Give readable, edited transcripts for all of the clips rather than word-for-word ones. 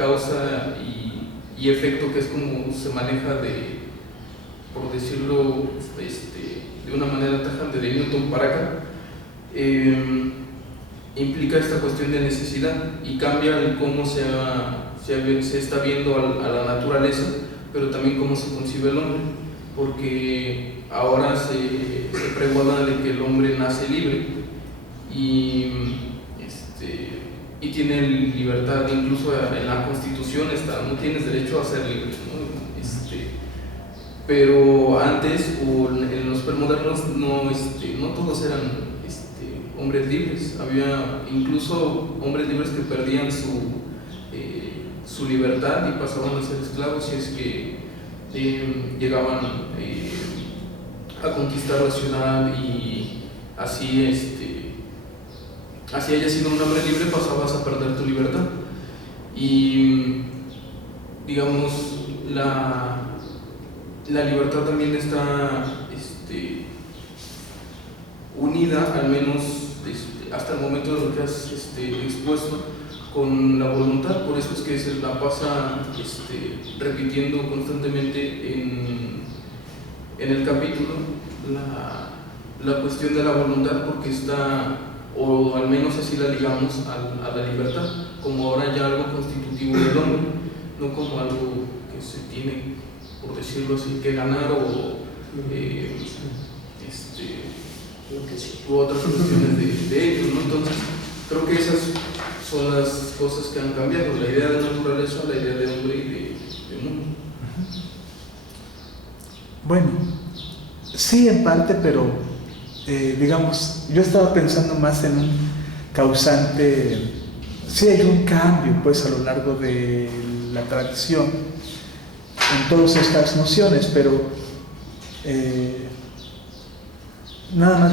causa y efecto, que es como se maneja por decirlo de una manera tajante, de Newton para acá, implica esta cuestión de necesidad y cambia el cómo se está viendo a la naturaleza, pero también cómo se concibe el hombre, porque ahora se preguarda de que el hombre nace libre y tiene libertad. Incluso en la Constitución no tienes derecho a ser libre, ¿no? Pero antes, o en los premodernos, no todos eran hombres libres. Había incluso hombres libres que perdían su libertad y pasaban a ser esclavos si es que llegaban a conquistar la ciudad, y así haya sido un hombre libre, pasabas a perder tu libertad. Y digamos, la libertad también está unida, al menos hasta el momento de lo que has expuesto, con la voluntad. Por eso es que se la pasa repitiendo constantemente en el capítulo la cuestión de la voluntad, porque está, o al menos así la ligamos a la libertad, como ahora ya algo constitutivo del hombre, no como algo que se tiene, por decirlo así, que ganar o u otras cuestiones de ellos, ¿no? Entonces, creo que esas son las cosas que han cambiado: la idea de naturaleza, la idea de hombre y de mundo. Bueno, sí, en parte, pero digamos, yo estaba pensando más en un causante. Sí hay un cambio, pues, a lo largo de la tradición en todas estas nociones, pero nada más,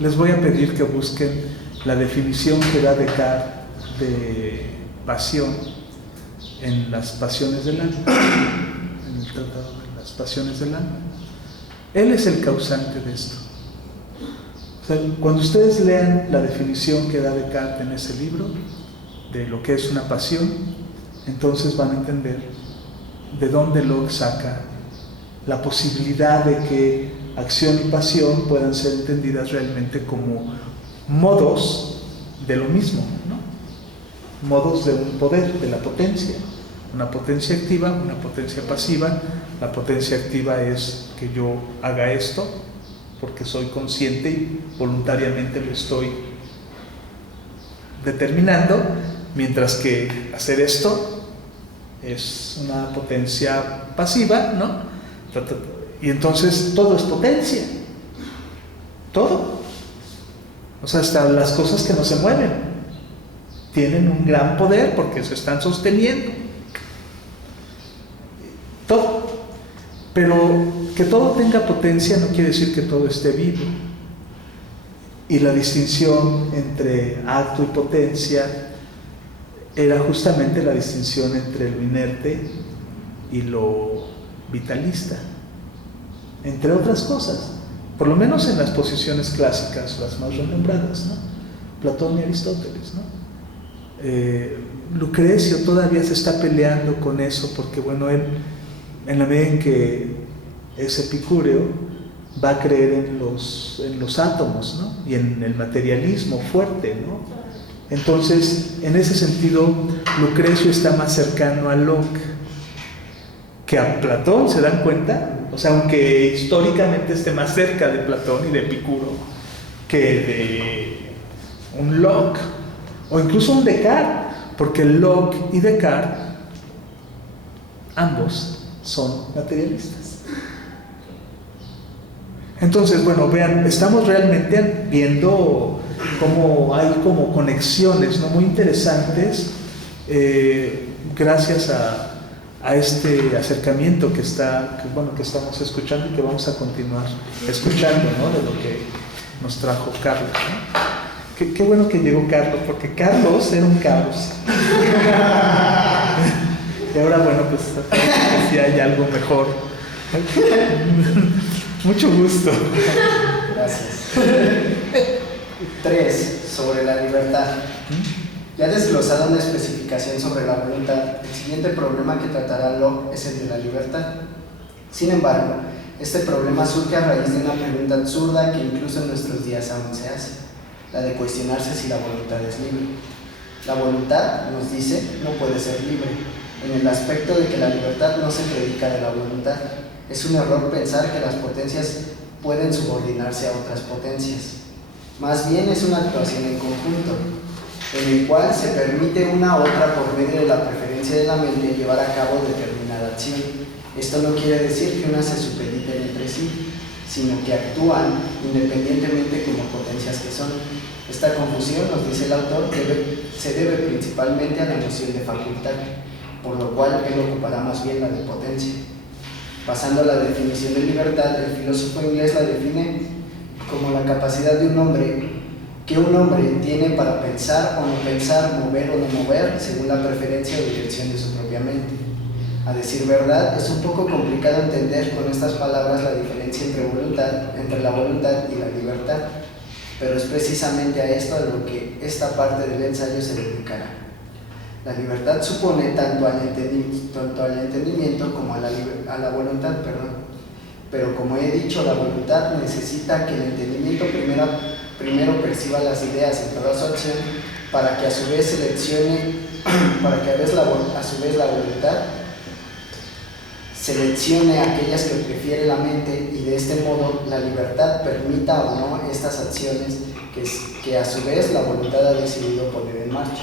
les voy a pedir que busquen la definición que da Descartes de pasión en las pasiones del alma, en el tratado de las pasiones del alma. Él es el causante de esto. O sea, cuando ustedes lean la definición que da Descartes en ese libro de lo que es una pasión, entonces van a entender de dónde Locke saca la posibilidad de que acción y pasión puedan ser entendidas realmente como modos de lo mismo, ¿no? Modos de un poder, de la potencia. Una potencia activa, una potencia pasiva. La potencia activa es que yo haga esto porque soy consciente y voluntariamente lo estoy determinando, mientras que hacer esto es una potencia pasiva, ¿no? Y entonces todo es potencia, todo. O sea, hasta las cosas que no se mueven tienen un gran poder porque se están sosteniendo. Todo. Pero que todo tenga potencia no quiere decir que todo esté vivo. Y la distinción entre acto y potencia era justamente la distinción entre lo inerte y lo vitalista, entre otras cosas, por lo menos en las posiciones clásicas, las más renombradas, ¿no? Platón y Aristóteles, ¿no? Lucrecio todavía se está peleando con eso, porque bueno, él, en la medida en que es epicúreo, va a creer en los átomos, ¿no? Y en el materialismo fuerte, ¿no? Entonces, en ese sentido, Lucrecio está más cercano a Locke que a Platón, ¿se dan cuenta? O sea, aunque históricamente esté más cerca de Platón y de Epicuro que de un Locke, o incluso un Descartes, porque Locke y Descartes, ambos son materialistas. Entonces, bueno, vean, estamos realmente viendo cómo hay como conexiones, ¿no? Muy interesantes, gracias a este acercamiento que estamos escuchando y que vamos a continuar escuchando, ¿no? De lo que nos trajo Carlos, ¿no? Qué bueno que llegó Carlos, porque Carlos era un caos. Y ahora, bueno, pues si hay algo mejor. Mucho gusto. Gracias. 3. Sobre la libertad. Ya desglosado una especificación explicación sobre la voluntad, el siguiente problema que tratará Locke es el de la libertad. Sin embargo, este problema surge a raíz de una pregunta absurda que incluso en nuestros días aún se hace, la de cuestionarse si la voluntad es libre. La voluntad, nos dice, no puede ser libre, en el aspecto de que la libertad no se predica de la voluntad. Es un error pensar que las potencias pueden subordinarse a otras potencias. Más bien es una actuación en conjunto, en el cual se permite una u otra por medio de la preferencia de la mente llevar a cabo determinada acción. Esto no quiere decir que unas se supediten entre sí, sino que actúan independientemente como potencias que son. Esta confusión, nos dice el autor, se debe principalmente a la noción de facultad, por lo cual él ocupará más bien la de potencia. Pasando a la definición de libertad, el filósofo inglés la define como la capacidad de un hombre que un hombre tiene para pensar o no pensar, mover o no mover, según la preferencia o dirección de su propia mente. A decir verdad, es un poco complicado entender con estas palabras la diferencia entre la voluntad y la libertad, pero es precisamente a esto a lo que esta parte del ensayo se dedicará. La libertad supone tanto al entendimiento como a la voluntad, pero como he dicho, la voluntad necesita que el entendimiento primero perciba las ideas en toda su acción, para que a su vez la voluntad seleccione aquellas que prefiere la mente, y de este modo la libertad permita o no estas acciones que a su vez la voluntad ha decidido poner en marcha.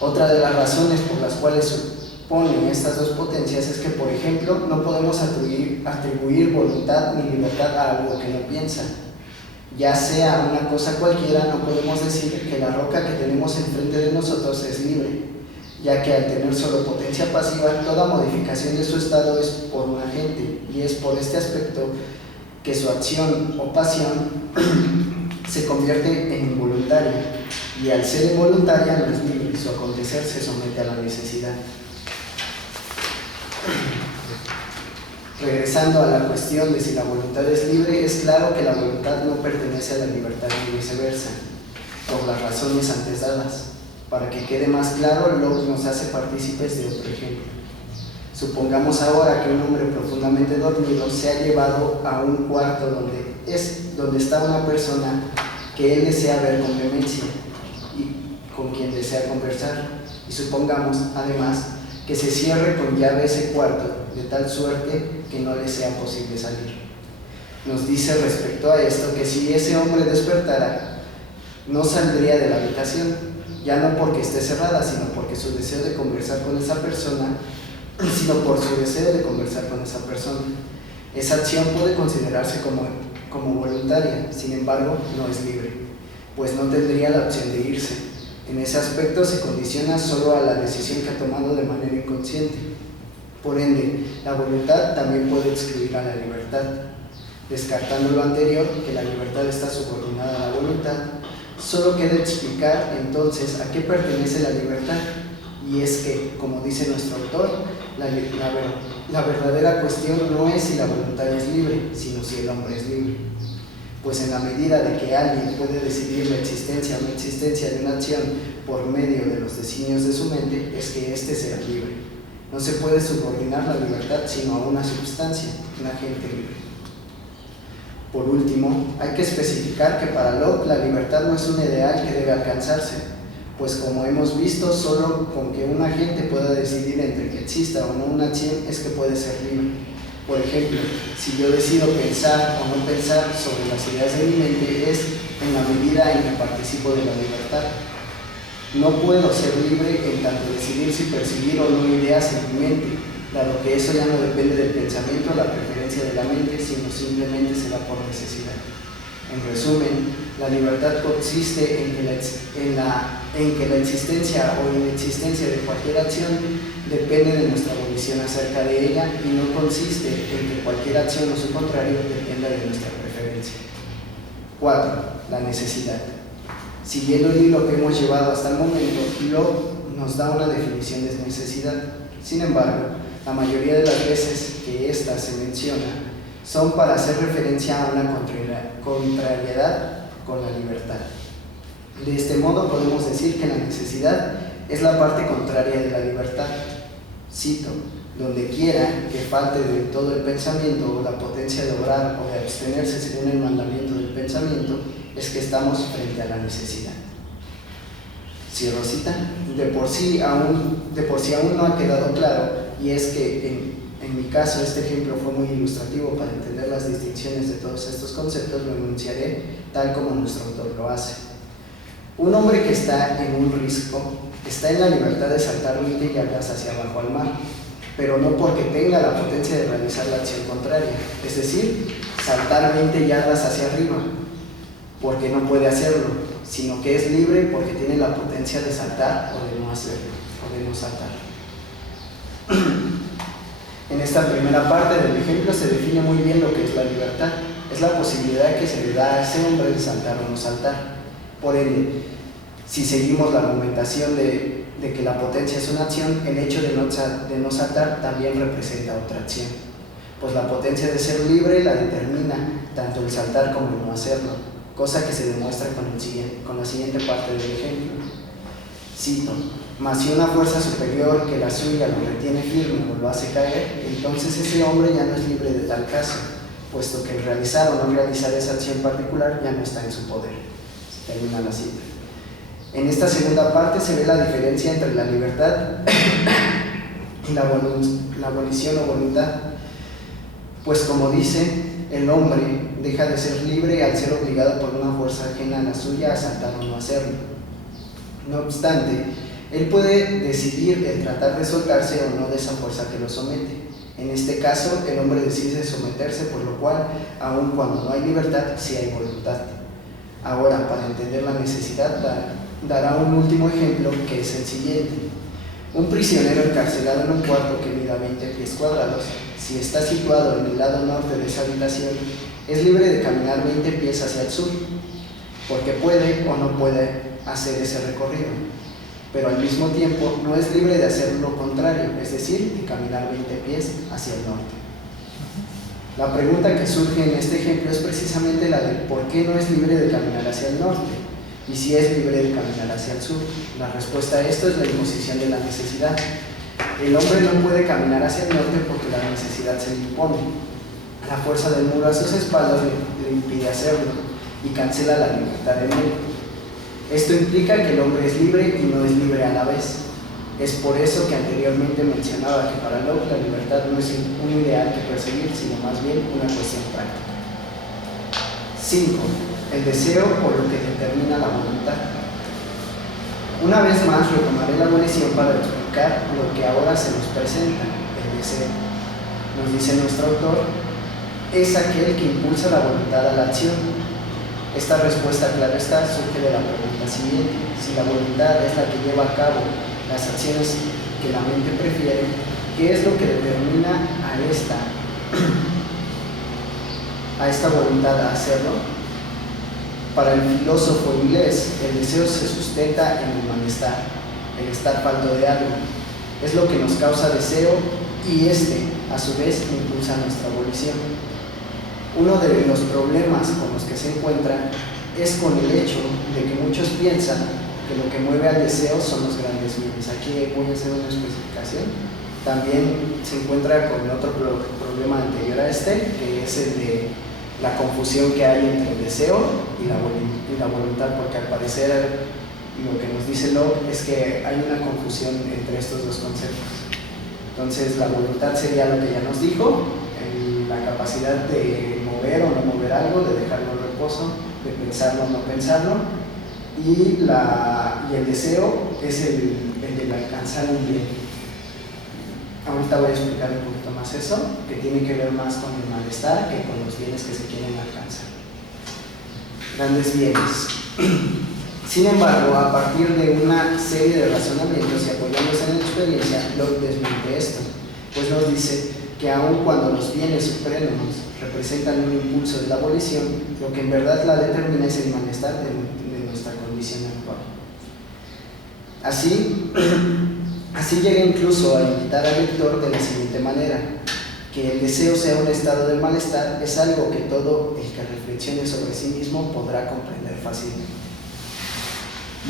Otra de las razones por las cuales suponen estas dos potencias es que, por ejemplo, no podemos atribuir voluntad ni libertad a algo que no piensa. Ya sea una cosa cualquiera, no podemos decir que la roca que tenemos enfrente de nosotros es libre, ya que al tener solo potencia pasiva, toda modificación de su estado es por un agente, y es por este aspecto que su acción o pasión se convierte en involuntaria, y al ser involuntaria no es libre, su acontecer se somete a la necesidad. Regresando a la cuestión de si la voluntad es libre, es claro que la voluntad no pertenece a la libertad y viceversa, por las razones antes dadas. Para que quede más claro, Locke nos hace partícipes de otro ejemplo. Supongamos ahora que un hombre profundamente dormido se ha llevado a un cuarto donde está una persona que él desea ver con vehemencia y con quien desea conversar. Y supongamos, además, que se cierre con llave ese cuarto, de tal suerte que no le sea posible salir. Nos dice respecto a esto que si ese hombre despertara, no saldría de la habitación, ya no porque esté cerrada, sino porque su deseo de conversar con esa persona, Esa acción puede considerarse como voluntaria, sin embargo, no es libre, pues no tendría la opción de irse. En ese aspecto se condiciona solo a la decisión que ha tomado de manera inconsciente. Por ende, la voluntad también puede excluir a la libertad. Descartando lo anterior, que la libertad está subordinada a la voluntad, solo queda explicar entonces a qué pertenece la libertad, y es que, como dice nuestro autor, la verdadera cuestión no es si la voluntad es libre, sino si el hombre es libre. Pues en la medida de que alguien puede decidir la existencia o no existencia de una acción por medio de los designios de su mente, es que éste sea libre. No se puede subordinar la libertad sino a una substancia, un agente libre. Por último, hay que especificar que para Locke la libertad no es un ideal que debe alcanzarse, pues como hemos visto, solo con que un agente pueda decidir entre que exista o no una acción es que puede ser libre. Por ejemplo, si yo decido pensar o no pensar sobre las ideas de mi mente, es en la medida en que participo de la libertad. No puedo ser libre en tanto decidir si percibir o no ideas en mi mente, dado que eso ya no depende del pensamiento o la preferencia de la mente, sino simplemente se da por necesidad. En resumen, la libertad consiste en que la existencia o inexistencia de cualquier acción depende de nuestra volición acerca de ella, y no consiste en que cualquier acción o su contrario dependa de nuestra preferencia. 4. La necesidad. Siguiendo el hilo que hemos llevado hasta el momento, Locke nos da una definición de necesidad. Sin embargo, la mayoría de las veces que ésta se menciona son para hacer referencia a una contrariedad con la libertad. De este modo podemos decir que la necesidad es la parte contraria de la libertad. Cito: donde quiera que falte del todo el pensamiento o la potencia de obrar o de abstenerse según el mandamiento del pensamiento, es que estamos frente a la necesidad. Cierro cita. De por sí aún no ha quedado claro, y es que en mi caso este ejemplo fue muy ilustrativo para entender las distinciones de todos estos conceptos. Lo enunciaré tal como nuestro autor lo hace. Un hombre que está en un risco está en la libertad de saltar 20 yardas hacia abajo al mar, pero no porque tenga la potencia de realizar la acción contraria, es decir, saltar 20 yardas hacia arriba, porque no puede hacerlo, sino que es libre porque tiene la potencia de saltar o de no hacerlo, o de no saltar. En esta primera parte del ejemplo se define muy bien lo que es la libertad. Es la posibilidad que se le da a ese hombre de saltar o no saltar. Por ende, si seguimos la argumentación de que la potencia es una acción, el hecho de no saltar también representa otra acción, pues la potencia de ser libre la determina tanto el saltar como el no hacerlo, cosa que se demuestra con la siguiente parte del ejemplo. Cito: mas si una fuerza superior que la suya lo retiene firme o lo hace caer, entonces ese hombre ya no es libre de tal caso, puesto que el realizar o no realizar esa acción particular ya no está en su poder. Termina la cita. En esta segunda parte se ve la diferencia entre la libertad y la abolición o voluntad, pues como dice, el hombre deja de ser libre al ser obligado por una fuerza ajena a la suya a saltar o no hacerlo. No obstante, él puede decidir el tratar de soltarse o no de esa fuerza que lo somete. En este caso, el hombre decide someterse, por lo cual, aun cuando no hay libertad, sí hay voluntad. Ahora, para entender la necesidad, dará un último ejemplo, que es el siguiente. Un prisionero encarcelado en un cuarto que mida 20 pies cuadrados, si está situado en el lado norte de esa habitación, es libre de caminar 20 pies hacia el sur, porque puede o no puede hacer ese recorrido, pero al mismo tiempo no es libre de hacer lo contrario, es decir, de caminar 20 pies hacia el norte. La pregunta que surge en este ejemplo es precisamente la de por qué no es libre de caminar hacia el norte y si es libre de caminar hacia el sur. La respuesta a esto es la imposición de la necesidad. El hombre no puede caminar hacia el norte porque la necesidad se le impone. La fuerza del muro a sus espaldas le impide hacerlo y cancela la libertad del hombre. Esto implica que el hombre es libre y no es libre a la vez. Es por eso que anteriormente mencionaba que para Locke la libertad no es un ideal que perseguir, sino más bien una cuestión práctica. 5. El deseo o lo que determina la voluntad. Una vez más retomaré la abolición para explicar lo que ahora se nos presenta, el deseo. Nos dice nuestro autor, es aquel que impulsa la voluntad a la acción. Esta respuesta, claro está, surge de la pregunta siguiente: si la voluntad es la que lleva a cabo las acciones que la mente prefiere, ¿qué es lo que determina a esta voluntad a hacerlo? Para el filósofo inglés, el deseo se sustenta en el malestar, el estar falto de algo. Es lo que nos causa deseo y a su vez, impulsa nuestra abolición. Uno de los problemas con los que se encuentra es con el hecho de que muchos piensan que lo que mueve al deseo son los grandes bienes. Aquí voy a hacer una especificación. También se encuentra con otro problema anterior a este, que es el de la confusión que hay entre el deseo y la voluntad, porque al parecer lo que nos dice Locke es que hay una confusión entre estos dos conceptos. Entonces la voluntad sería lo que ya nos dijo, la capacidad de mover o no mover algo, de dejarlo en reposo, de pensarlo o no pensarlo, y el deseo es el de alcanzar un bien. Ahorita voy a explicar un poquito más eso, que tiene que ver más con el malestar que con los bienes que se quieren alcanzar. Grandes bienes. Sin embargo, a partir de una serie de razonamientos y apoyándose en la experiencia, Locke desmiente esto, pues nos dice que aun cuando los bienes supremos representan un impulso de la abolición, lo que en verdad la determina es el malestar de nuestra condición actual. Así llega incluso a invitar al lector de la siguiente manera: que el deseo sea un estado del malestar es algo que todo el que reflexione sobre sí mismo podrá comprender fácilmente.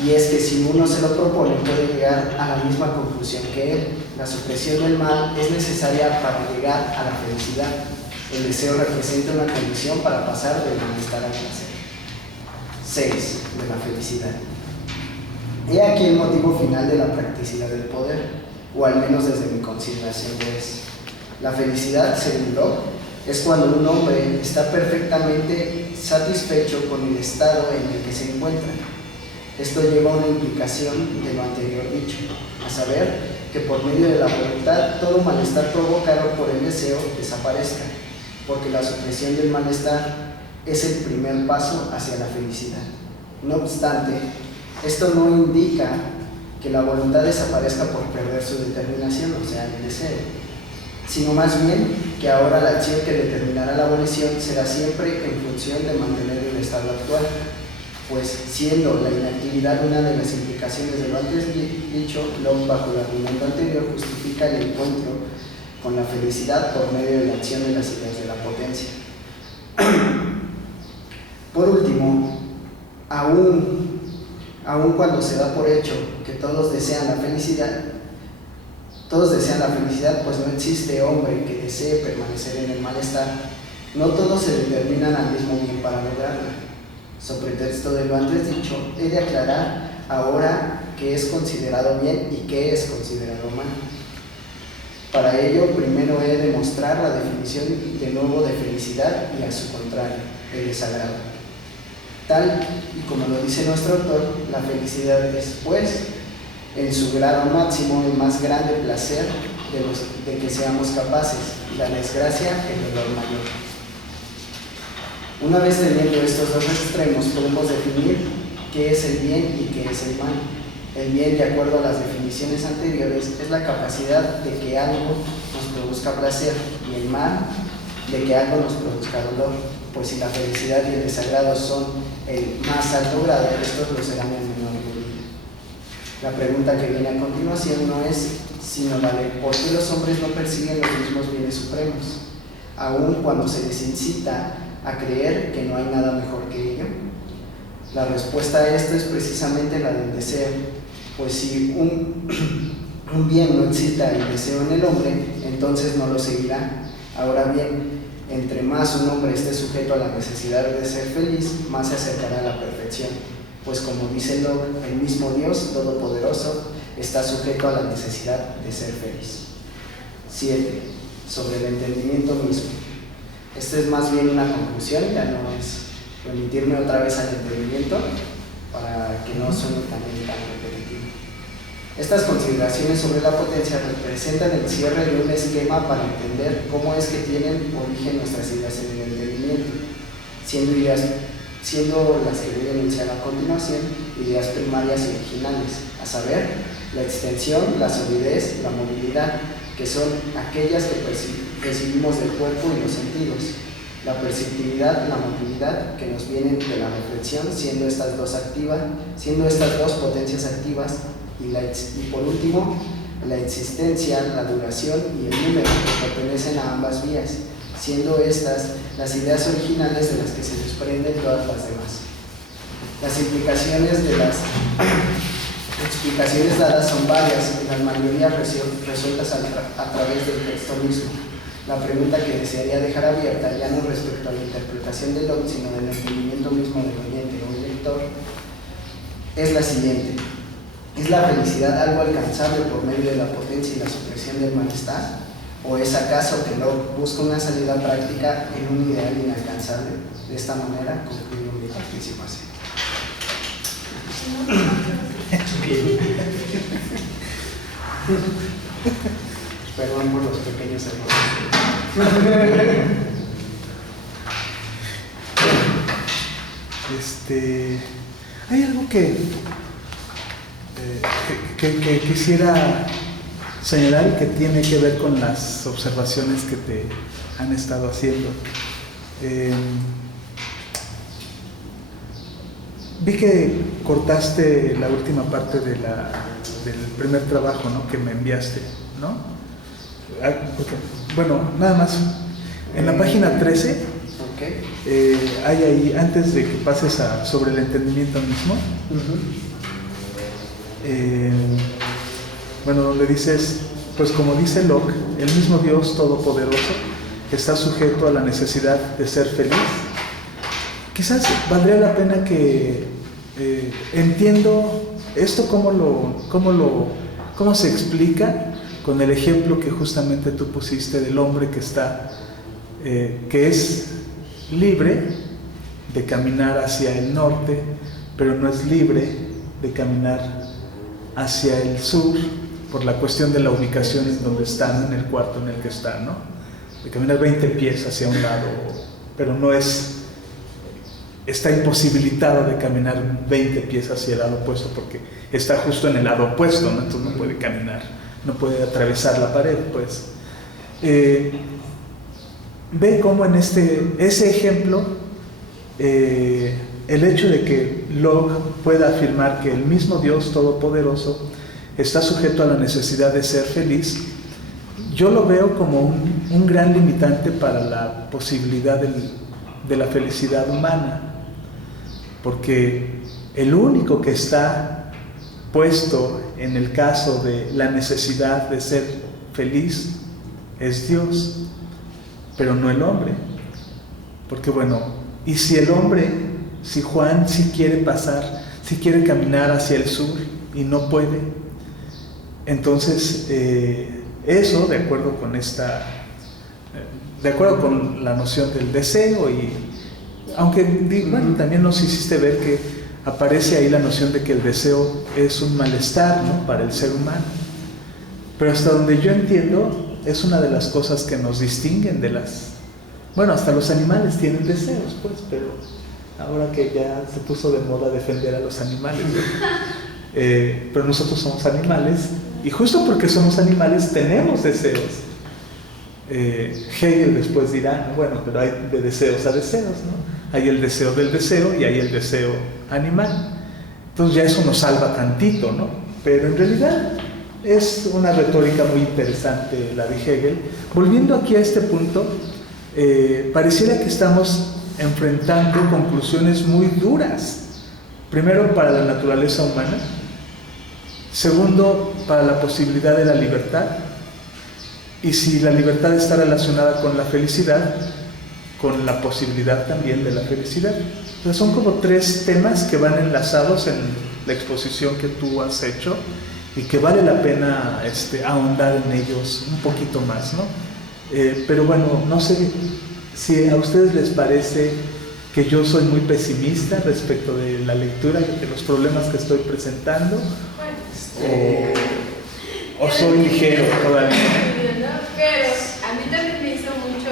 y es que si uno se lo propone puede llegar a la misma conclusión que él. La supresión del mal es necesaria para llegar a la felicidad. El deseo representa una condición para pasar del malestar al placer. 6. De la felicidad. He aquí el motivo final de la practicidad del poder, o al menos desde mi consideración lo es. La felicidad, según Locke, es cuando un hombre está perfectamente satisfecho con el estado en el que se encuentra. Esto lleva a una implicación de lo anterior dicho, a saber que por medio de la voluntad todo malestar provocado por el deseo desaparezca, porque la supresión del malestar es el primer paso hacia la felicidad. No obstante, esto no indica que la voluntad desaparezca por perder su determinación, o sea, el deseo, sino más bien que ahora la acción que determinará la abolición será siempre en función de mantener el estado actual, pues siendo la inactividad una de las implicaciones de lo antes dicho, Locke, bajo el argumento anterior, justifica el encuentro con la felicidad por medio de la acción de las ideas de la potencia. Por último, aun cuando se da por hecho que todos desean la felicidad, pues no existe hombre que desee permanecer en el malestar. No todos se determinan al mismo bien para lograrla. Sobre pretexto de lo antes dicho, he de aclarar ahora qué es considerado bien y qué es considerado mal. Para ello, primero he de mostrar la definición de nuevo de felicidad y a su contrario, el desagrado. Tal y como lo dice nuestro autor, la felicidad es, pues, en su grado máximo el más grande placer de que seamos capaces, y la desgracia el dolor mayor. Una vez teniendo estos dos extremos, podemos definir qué es el bien y qué es el mal. El bien, de acuerdo a las definiciones anteriores, es la capacidad de que algo nos produzca placer, y el mal, de que algo nos produzca dolor. Pues si la felicidad y el desagrado son el más alto grado, estos lo serán en menor medida. La pregunta que viene a continuación no es sino la de por qué los hombres no persiguen los mismos bienes supremos, aun cuando se les incita a creer que no hay nada mejor que ello. La respuesta a esto es precisamente la del deseo, pues si un bien no excita el deseo en el hombre, entonces no lo seguirá. Ahora bien, entre más un hombre esté sujeto a la necesidad de ser feliz, más se acercará a la perfección, pues como dice Locke, el mismo Dios Todopoderoso está sujeto a la necesidad de ser feliz. 7. Sobre el entendimiento mismo. Esta es más bien una conclusión, ya no es remitirme otra vez al entendimiento para que no suene tan repetitivo. Estas consideraciones sobre la potencia representan el cierre de un esquema para entender cómo es que tienen origen nuestras ideas en el entendimiento, siendo las que voy a enunciar a continuación ideas primarias y originales, a saber, la extensión, la solidez, la movilidad, que son aquellas que percibimos del cuerpo y los sentidos, la perceptividad, la movilidad, que nos vienen de la reflexión, siendo estas dos potencias activas, y por último, la existencia, la duración y el número, que pertenecen a ambas vías, siendo estas las ideas originales de las que se desprenden todas las demás. Las implicaciones de las explicaciones dadas son varias y la mayoría resueltas a través del texto mismo. La pregunta que desearía dejar abierta, ya no respecto a la interpretación de Locke, sino del entendimiento mismo del oyente o el lector, es la siguiente: ¿es la felicidad algo alcanzable por medio de la potencia y la supresión del malestar? ¿O es acaso que Locke busca una salida práctica en un ideal inalcanzable? De esta manera concluyo mi participación. Perdón por los pequeños errores. Hay algo que quisiera señalar y que tiene que ver con las observaciones que te han estado haciendo. Vi que cortaste la última parte del primer trabajo, ¿no?, que me enviaste, ¿no? Porque, bueno, nada más, en la página 13, hay ahí, antes de que pases sobre el entendimiento mismo, bueno, donde dices, pues como dice Locke, el mismo Dios Todopoderoso está sujeto a la necesidad de ser feliz. Quizás valdría la pena que entiendo esto cómo se explica con el ejemplo que justamente tú pusiste del hombre que está, que es libre de caminar hacia el norte, pero no es libre de caminar hacia el sur por la cuestión de la ubicación en donde están, en el cuarto en el que están, ¿no? De caminar 20 pies hacia un lado, pero no está imposibilitado de caminar 20 pies hacia el lado opuesto porque está justo en el lado opuesto, ¿no? Entonces no puede caminar, no puede atravesar la pared, pues. Ve cómo en ese ejemplo, el hecho de que Locke pueda afirmar que el mismo Dios Todopoderoso está sujeto a la necesidad de ser feliz, yo lo veo como un gran limitante para la posibilidad de la felicidad humana, porque el único que está puesto en el caso de la necesidad de ser feliz es Dios, pero no el hombre. Porque bueno, y si el hombre, si Juan sí quiere pasar, si quiere caminar hacia el sur y no puede, entonces eso, de acuerdo con la noción del deseo, y aunque bueno, también nos hiciste ver que aparece ahí la noción de que el deseo es un malestar, ¿no?, para el ser humano, pero hasta donde yo entiendo es una de las cosas que nos distinguen de bueno, hasta los animales tienen deseos, pues, pero ahora que ya se puso de moda defender a los animales, ¿no? Pero nosotros somos animales, y justo porque somos animales tenemos deseos. Hegel después dirá, bueno, pero hay de deseos a deseos, ¿no? Hay el deseo del deseo y hay el deseo animal. Entonces ya eso nos salva tantito, ¿no? Pero en realidad es una retórica muy interesante la de Hegel. Volviendo aquí a este punto, pareciera que estamos enfrentando conclusiones muy duras. Primero, para la naturaleza humana. Segundo, para la posibilidad de la libertad. Y si la libertad está relacionada con la felicidad, con la posibilidad también de la felicidad. Entonces son como tres temas que van enlazados en la exposición que tú has hecho y que vale la pena ahondar en ellos un poquito más, ¿no? Pero bueno, no sé si a ustedes les parece que yo soy muy pesimista respecto de la lectura, de los problemas que estoy presentando, o soy ligero todavía. Pero a mí también me hizo mucho,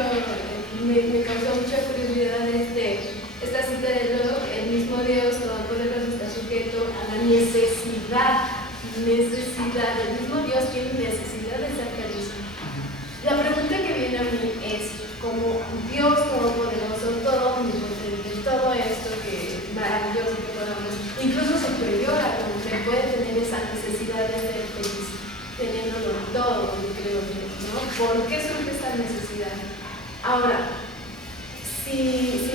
me causó mucha curiosidad esta cita de Locke: el mismo Dios Todopoderoso está sujeto a la necesidad, el mismo Dios tiene necesidad de ser feliz. La pregunta que viene a mí es, como Dios Todopoderoso, todo omnipotente, todo esto que es maravilloso que podamos, incluso superior a lo que puede tener esa necesidad de ser feliz, teniéndolo todo, creo yo, ¿no? ¿Por qué surge esta necesidad? Ahora, si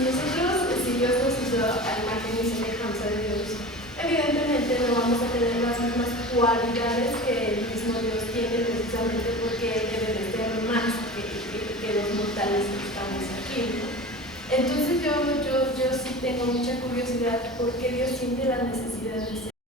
Dios nos hizo a imagen y semejanza de Dios, evidentemente no vamos a tener las mismas cualidades